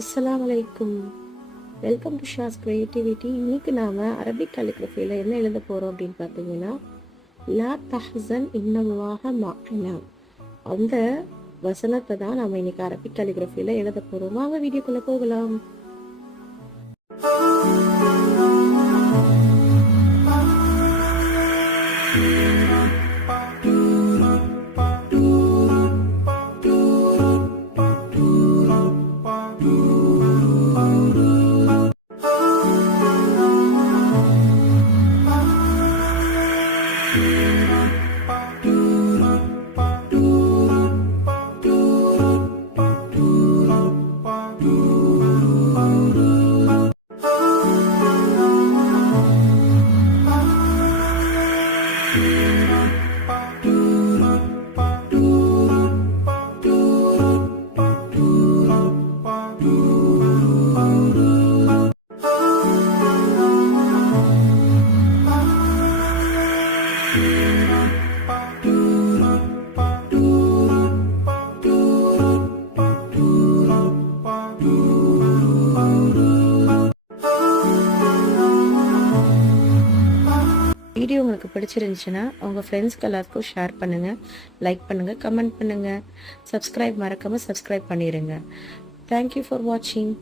அஸ்ஸலாமு அலைக்கும். Welcome to Sha's creativity. இன்னைக்கு நாம அரபிக் கலிகிராஃபியில் என்ன எழுத போகிறோம் அப்படின்னு பார்த்தீங்கன்னா, லா தஹ்சன் இன்னல்லாஹ மஅனா. அந்த வசனத்தை தான் நம்ம இன்னைக்கு அரபிக் கலிகிராஃபியில் எழுத போகிறோம். வாங்க வீடியோக்குள்ளே போகலாம். வீடியோ உங்களுக்கு பிடிச்சிருந்துச்சுன்னா உங்கள் ஃப்ரெண்ட்ஸ்க்கு எல்லாத்துக்கும் ஷேர் பண்ணுங்கள், லைக் பண்ணுங்கள், கமெண்ட் பண்ணுங்கள், சப்ஸ்கிரைப் மறக்காமல் சப்ஸ்கிரைப் பண்ணிடுங்க. தேங்க்யூ ஃபார் வாட்சிங்.